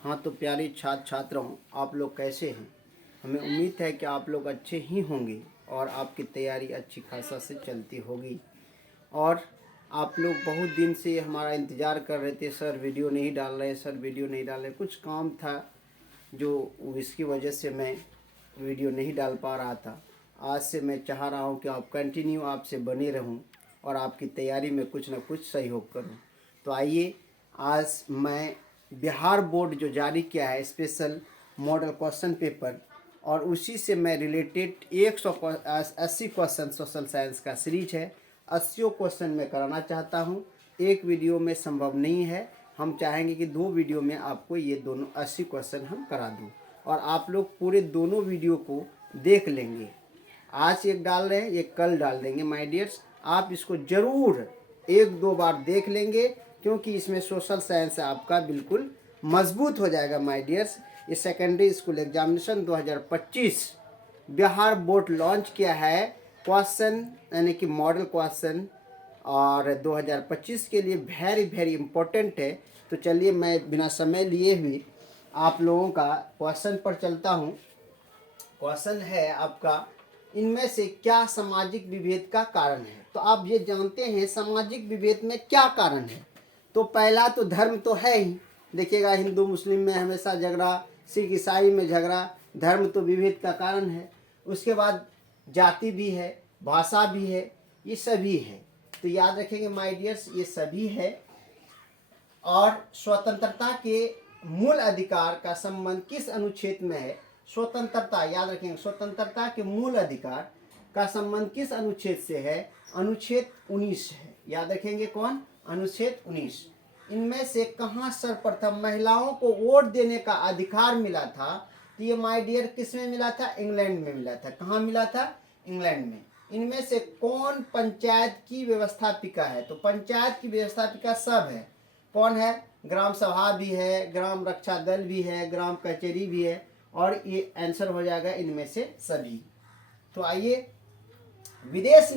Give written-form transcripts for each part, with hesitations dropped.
हाँ तो प्यारे छात्र छात्राओं, आप लोग कैसे हैं? हमें उम्मीद है कि आप लोग अच्छे ही होंगे और आपकी तैयारी अच्छी खासा से चलती होगी। और आप लोग बहुत दिन से हमारा इंतज़ार कर रहे थे, सर वीडियो नहीं डाल रहे, सर वीडियो नहीं डाल रहे। कुछ काम था जो इसकी वजह से मैं वीडियो नहीं डाल पा रहा था। आज से मैं चाह रहा हूँ कि आप कंटिन्यू आपसे बने रहूँ और आपकी तैयारी में कुछ ना कुछ सहयोग करूँ। तो आइए, आज मैं बिहार बोर्ड जो जारी किया है स्पेशल मॉडल क्वेश्चन पेपर, और उसी से मैं रिलेटेड 180 क्वेश्चन सोशल साइंस का सीरीज है। 80 क्वेश्चन मैं कराना चाहता हूँ। एक वीडियो में संभव नहीं है, हम चाहेंगे कि 2 वीडियो में आपको ये दोनों 80 क्वेश्चन हम करा दूँ और आप लोग पूरे दोनों वीडियो को देख लेंगे। आज एक डाल रहे हैं, एक कल डाल देंगे। माय डियर्स, आप इसको ज़रूर 1-2 बार देख लेंगे क्योंकि इसमें सोशल साइंस आपका बिल्कुल मजबूत हो जाएगा। माय डियर्स, ये secondary school examination 2025 Bihar board launch किया है क्वेश्चन, यानी कि मॉडल क्वेश्चन, और 2025 के लिए वेरी वेरी इम्पोर्टेंट है। तो चलिए, मैं बिना समय लिए हुए आप लोगों का क्वेश्चन पर चलता हूँ। क्वेश्चन है आपका, इनमें से क्या सामाजिक विभेद का कारण है? तो आप ये जानते हैं सामाजिक विभेद में क्या कारण है। तो पहला तो धर्म तो है ही, देखिएगा हिंदू मुस्लिम में हमेशा झगड़ा, सिख ईसाई में झगड़ा, धर्म तो विभेद का कारण है। उसके बाद जाति भी है, भाषा भी है, ये सभी है। तो याद रखेंगे माय डियर्स, ये सभी है। और स्वतंत्रता के मूल अधिकार का संबंध किस अनुच्छेद में है? स्वतंत्रता, याद रखेंगे, स्वतंत्रता के मूल अधिकार का संबंध किस अनुच्छेद से है? अनुच्छेद 19 है। याद रखेंगे कौन? अनुच्छेद 19। इनमें से कहाँ सर्वप्रथम महिलाओं को वोट देने का अधिकार मिला था? तो ये माय डियर किस में मिला था? इंग्लैंड में मिला था। कहाँ मिला था? इंग्लैंड में। इनमें से कौन पंचायत की व्यवस्थापिका है? तो पंचायत की व्यवस्थापिका सब है। कौन है? ग्राम सभा भी है, ग्राम रक्षा दल भी है, ग्राम कचहरी भी है, और ये आंसर हो जाएगा इनमें से सभी। तो आइए, विदेश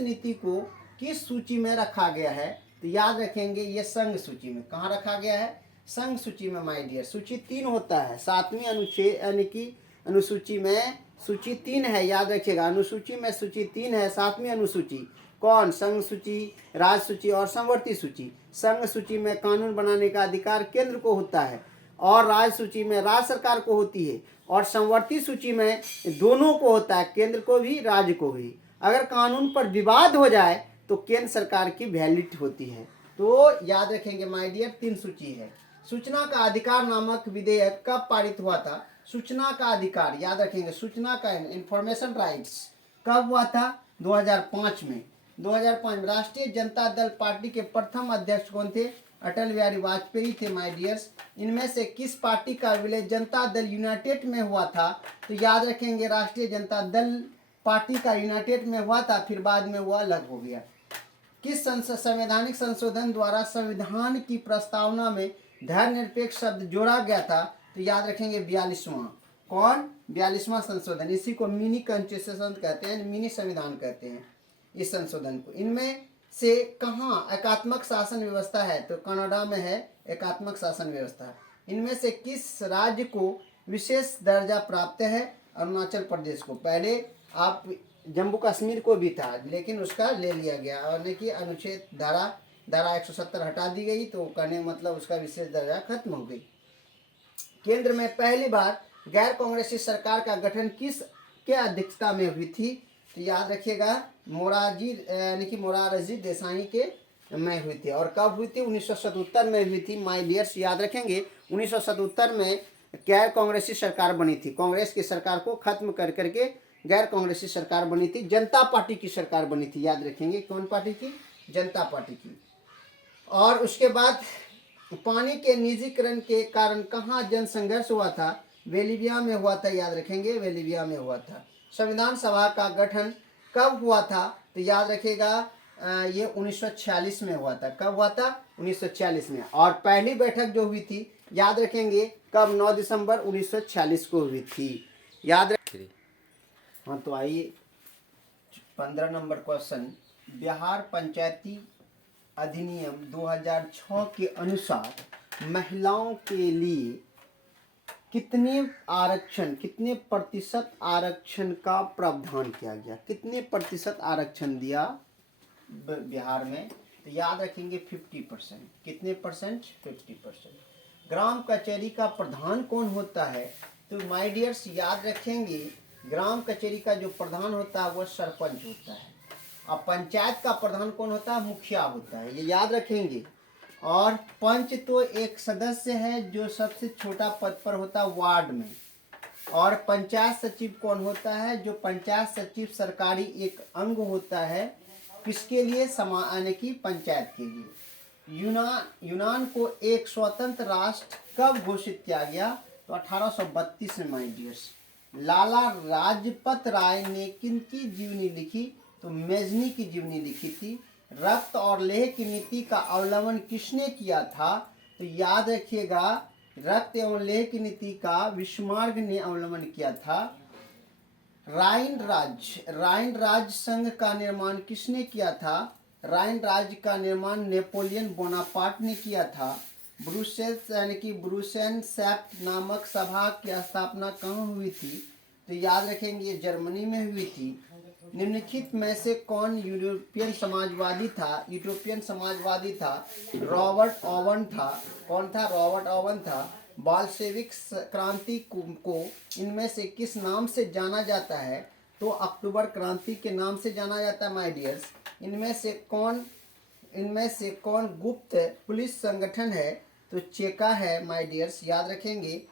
नीति को किस सूची में रखा गया है? तो याद रखेंगे ये संघ सूची में। कहाँ रखा गया है? संघ सूची में माय डियर। सूची 3 होता है, 7वीं अनुच्छेद यानी कि अनुसूची में सूची 3 है। याद रखिएगा, अनुसूची में सूची 3 है। 7वीं अनुसूची कौन? संघ सूची, राज सूची और संवर्ती सूची। संघ सूची में कानून बनाने का अधिकार केंद्र को होता है और राज सूची में राज्य सरकार को होती है, और संवर्ती सूची में दोनों को होता है, केंद्र को भी राज्य को भी। अगर कानून पर विवाद हो जाए तो केंद्र सरकार की वैलिडिटी होती है। तो याद रखेंगे माय डियर, 3 सूची है। सूचना का अधिकार नामक विधेयक कब पारित हुआ था? सूचना का अधिकार, याद रखेंगे, सूचना का इंफॉर्मेशन राइट्स कब हुआ था? 2005 में। 2005 में। राष्ट्रीय जनता दल पार्टी के प्रथम अध्यक्ष कौन थे? अटल बिहारी वाजपेयी थे माय डियर्स। इनमें से किस पार्टी का विलय जनता दल यूनाइटेड में हुआ था? तो याद रखेंगे राष्ट्रीय जनता दल पार्टी का यूनाइटेड में हुआ था, फिर बाद में वो अलग हो गया। किस संवैधानिक संशोधन द्वारा संविधान की प्रस्तावना में धर्मनिरपेक्ष शब्द जोड़ा गया था? तो याद रखेंगे 42वां। कौन? 42वां संशोधन। इसी को मिनी कॉन्स्टिट्यूशन कहते हैं, मिनी संविधान कहते हैं इस संशोधन को। इनमें से कहाँ एकात्मक शासन व्यवस्था है? तो कनाडा में है एकात्मक शासन व्यवस्था। इनमें से किस राज्य को विशेष दर्जा प्राप्त है? अरुणाचल प्रदेश को। पहले आप जम्मू कश्मीर को भी था, लेकिन उसका ले लिया गया, और कि अनुच्छेद धारा 170 हटा दी गई, तो कहने मतलब उसका विशेष दर्जा खत्म हो गई। केंद्र में पहली बार गैर कांग्रेसी सरकार का गठन किस के अध्यक्षता में हुई थी? तो याद रखिएगा मोरारजी यानी कि मोरारजी देसाई के में हुई थी। और कब हुई थी? 1977 में हुई थी माय डियर्स। याद रखेंगे 1977 में गैर कांग्रेसी सरकार बनी थी। कांग्रेस की सरकार को खत्म कर करके गैर कांग्रेसी सरकार बनी थी, जनता पार्टी की सरकार बनी थी। याद रखेंगे कौन पार्टी की? जनता पार्टी की। और उसके बाद पानी के निजीकरण के कारण कहाँ जन संघर्ष हुआ था? बोलीविया में हुआ था। याद रखेंगे बोलीविया में हुआ था। संविधान सभा का गठन कब हुआ था? तो याद रखिएगा ये 1946 में हुआ था। कब हुआ था? 1946 में। और पहली बैठक जो हुई थी, याद रखेंगे कब? 9 दिसंबर 1946 को हुई थी। याद रखिए। हाँ तो आइए, 15 नंबर क्वेश्चन। बिहार पंचायती अधिनियम 2006 के अनुसार महिलाओं के लिए कितने प्रतिशत आरक्षण का प्रावधान किया गया, कितने प्रतिशत आरक्षण दिया बिहार में? तो याद रखेंगे 50%। कितने परसेंट? 50%। ग्राम कचहरी का प्रधान कौन होता है? तो माय डियर्स याद रखेंगे, ग्राम कचहरी का जो प्रधान होता है वह सरपंच होता है, और पंचायत का प्रधान कौन होता है? मुखिया होता है, ये याद रखेंगे। और पंच तो एक सदस्य है जो सबसे छोटा पद पर होता है वार्ड में। और पंचायत सचिव कौन होता है? जो पंचायत सचिव सरकारी एक अंग होता है, किसके लिए? यानी कि पंचायत के लिए। यूनान को एक स्वतंत्र राष्ट्र कब घोषित किया गया? तो 1832 में माय डियर्स। लाला लाजपत राय ने किनकी जीवनी लिखी? तो मेजनी की जीवनी लिखी थी। रक्त और लेह की नीति का अवलंबन किसने किया था? तो याद रखिएगा, रक्त एवं लेह की नीति का बिस्मार्क ने अवलंबन किया था। राइन राज्य संघ का निर्माण किसने किया था? राइन राज्य का निर्माण नेपोलियन बोनापार्ट ने किया था। ब्रुसेल्स यानी कि ब्रुसेनसेफ्ट नामक सभा की स्थापना कहाँ हुई थी? तो याद रखेंगे ये जर्मनी में हुई थी। निम्नलिखित में से कौन यूरोपियन समाजवादी था? यूरोपियन समाजवादी था रॉबर्ट ओवन था। कौन था? रॉबर्ट ओवन था। बाल्शेविक क्रांति को इनमें से किस नाम से जाना जाता है? तो अक्टूबर क्रांति के नाम से जाना जाता है माय डियर्स। इनमें से कौन गुप्त पुलिस संगठन है? तो चेका है माय डियर्स, याद रखेंगे।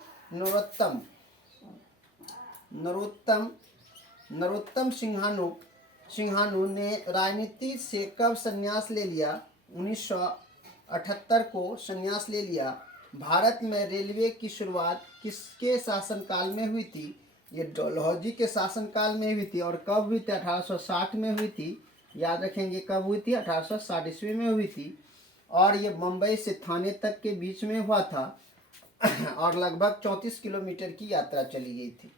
नरोत्तम सिंहानु ने राजनीति से कब संन्यास ले लिया? 1978 को संन्यास ले लिया। भारत में रेलवे की शुरुआत किसके शासनकाल में हुई थी? ये डलहौजी के शासनकाल में हुई थी। और कब हुई थी? 1860 में हुई थी। याद रखेंगे कब हुई थी? 1860 ईस्वी में हुई थी। और ये मुंबई से थाने तक के बीच में हुआ था और लगभग 34 किलोमीटर की यात्रा चली गई थी।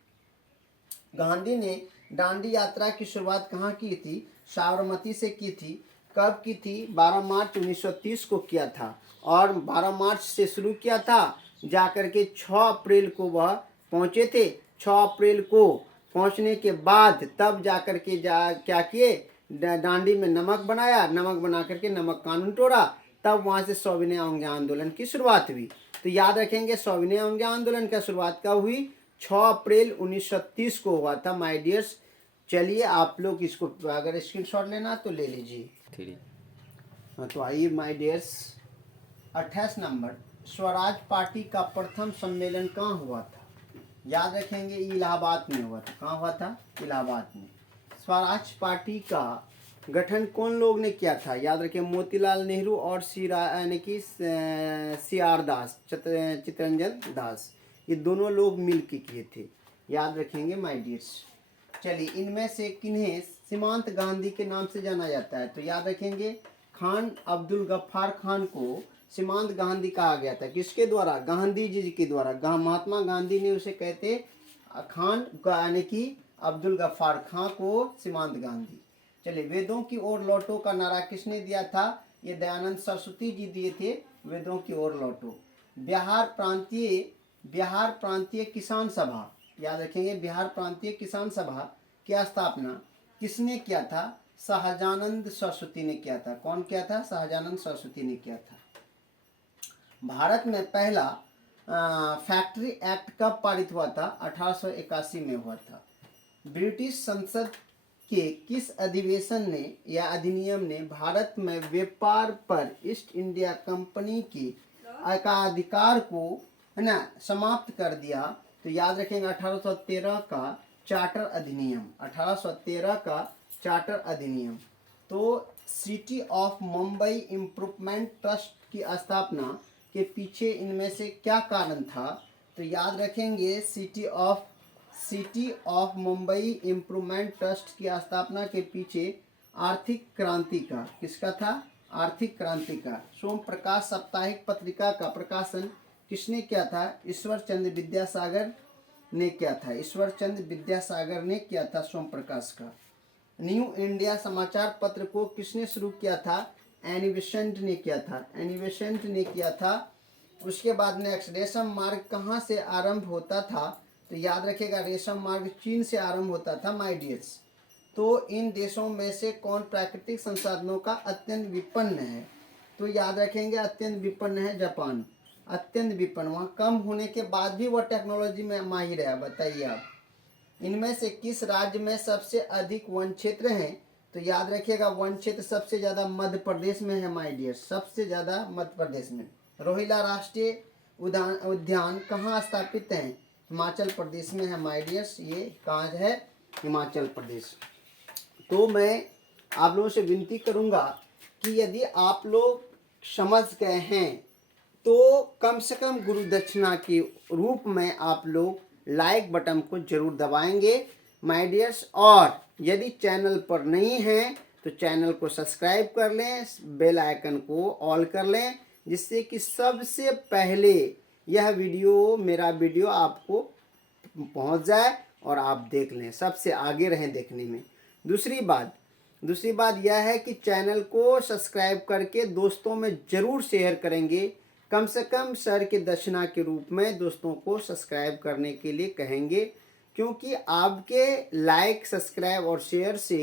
गांधी ने दांडी यात्रा की शुरुआत कहाँ की थी? साबरमती से की थी। कब की थी? 12 मार्च 1930 को किया था। और 12 मार्च से शुरू किया था, जाकर के 6 अप्रैल को वह पहुँचे थे। 6 अप्रैल को पहुँचने के बाद तब जाकर के क्या किए? दांडी में नमक बनाया, नमक बना करके नमक कानून तोड़ा, तब वहाँ से सविनय अवज्ञा आंदोलन की शुरुआत हुई। तो याद रखेंगे सविनय अवज्ञा आंदोलन की शुरुआत कब हुई? 6 अप्रैल 1930 को हुआ था माय डियर्स। चलिए आप लोग इसको अगर स्क्रीनशॉट लेना तो ले लीजिए। तो आइए my dears, 28 number, Swaraj party का प्रथम सम्मेलन कहाँ हुआ था? याद रखेंगे इलाहाबाद में हुआ था। कहाँ हुआ था? इलाहाबाद में। स्वराज पार्टी का गठन कौन लोग ने किया था? याद रखें मोतीलाल नेहरू और यानी कि CR दास, चित्तरंजन दास, ये दोनों लोग मिल के किए थे। याद रखेंगे माय डियर्स। चलिए इनमें से किन्हें सीमांत गांधी के नाम से जाना जाता है? तो याद रखेंगे खान अब्दुल गफ्फार खान को सीमांत गांधी कहा गया था। किसके द्वारा? गांधी जी के द्वारा। महात्मा गांधी ने उसे कहते खान यानी कि अब्दुल गफ्फार खान को सीमांत गांधी। चलिए वेदों की ओर लौटो का नारा किसने दिया था? ये दयानंद सरस्वती जी दिए थे, वेदों की ओर लौटो। बिहार प्रांतीय किसान सभा, याद रखेंगे बिहार प्रांतीय किसान सभा की स्थापना किसने किया था? शाहजानंद सरस्वती ने किया था। कौन किया था? शाहजानंद सरस्वती ने किया था। भारत में पहला फैक्ट्री एक्ट कब पारित हुआ था? 1881 में हुआ था। ब्रिटिश संसद के किस अधिवेशन ने या अधिनियम ने भारत में व्यापार पर ईस्ट इंडिया कंपनी के एकाधिकार को है ना समाप्त कर दिया? तो याद रखेंगे 1813 का चार्टर अधिनियम। 1813 का चार्टर अधिनियम। तो city of Mumbai improvement trust की स्थापना के पीछे इनमें से क्या कारण था? तो याद रखेंगे city of Mumbai improvement trust की स्थापना के पीछे आर्थिक क्रांति का, किसका था? आर्थिक क्रांति का। सोम प्रकाश साप्ताहिक पत्रिका का प्रकाशन किसने किया था? ईश्वर चंद्र विद्यासागर ने किया था। ईश्वर चंद्र विद्यासागर ने किया था सोम प्रकाश का। न्यू इंडिया समाचार पत्र को किसने शुरू किया था? एनी बेसेंट ने किया था। एनी बेसेंट ने किया था। उसके बाद नेक्स्ट, रेशम मार्ग कहाँ से आरंभ होता था? तो याद रखिएगा, रेशम मार्ग चीन से आरंभ होता था माय डियर्स। तो इन देशों में से कौन प्राकृतिक संसाधनों का अत्यंत विपन्न है? तो याद रखेंगे अत्यंत विपन्न है जापान। अत्यंत विपन्न, वहाँ कम होने के बाद भी वह टेक्नोलॉजी में माहिर है। बताइए आप, इनमें से किस राज्य में सबसे अधिक वन क्षेत्र हैं? तो याद रखिएगा वन क्षेत्र सबसे ज़्यादा मध्य प्रदेश में है माय डियर, सबसे ज़्यादा मध्य प्रदेश में। रोहिला राष्ट्रीय उद्यान कहाँ स्थापित है? हिमाचल प्रदेश में है माय डियर्स। ये कहाँ है? हिमाचल प्रदेश। तो मैं आप लोगों से विनती करूंगा कि यदि आप लोग समझ गए हैं तो कम से कम गुरु दक्षिणा के रूप में आप लोग लाइक बटन को जरूर दबाएंगे माय डियर्स। और यदि चैनल पर नहीं हैं तो चैनल को सब्सक्राइब कर लें, बेल आइकन को ऑल कर लें, जिससे कि सबसे पहले यह वीडियो, मेरा वीडियो आपको पहुंच जाए और आप देख लें, सबसे आगे रहें देखने में। दूसरी बात यह है कि चैनल को सब्सक्राइब करके दोस्तों में ज़रूर शेयर करेंगे। कम से कम सर के दक्षिणा के रूप में दोस्तों को सब्सक्राइब करने के लिए कहेंगे, क्योंकि आपके लाइक, सब्सक्राइब और शेयर से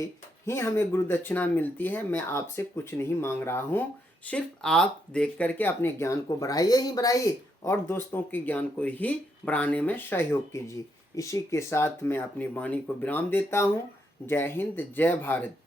ही हमें गुरु दक्षिणा मिलती है। मैं आपसे कुछ नहीं मांग रहा हूँ, सिर्फ आप देख करके अपने ज्ञान को बढ़ाइए और दोस्तों के ज्ञान को ही बढ़ाने में सहयोग कीजिए। इसी के साथ मैं अपनी वाणी को विराम देता हूँ। जय हिंद, जय भारत।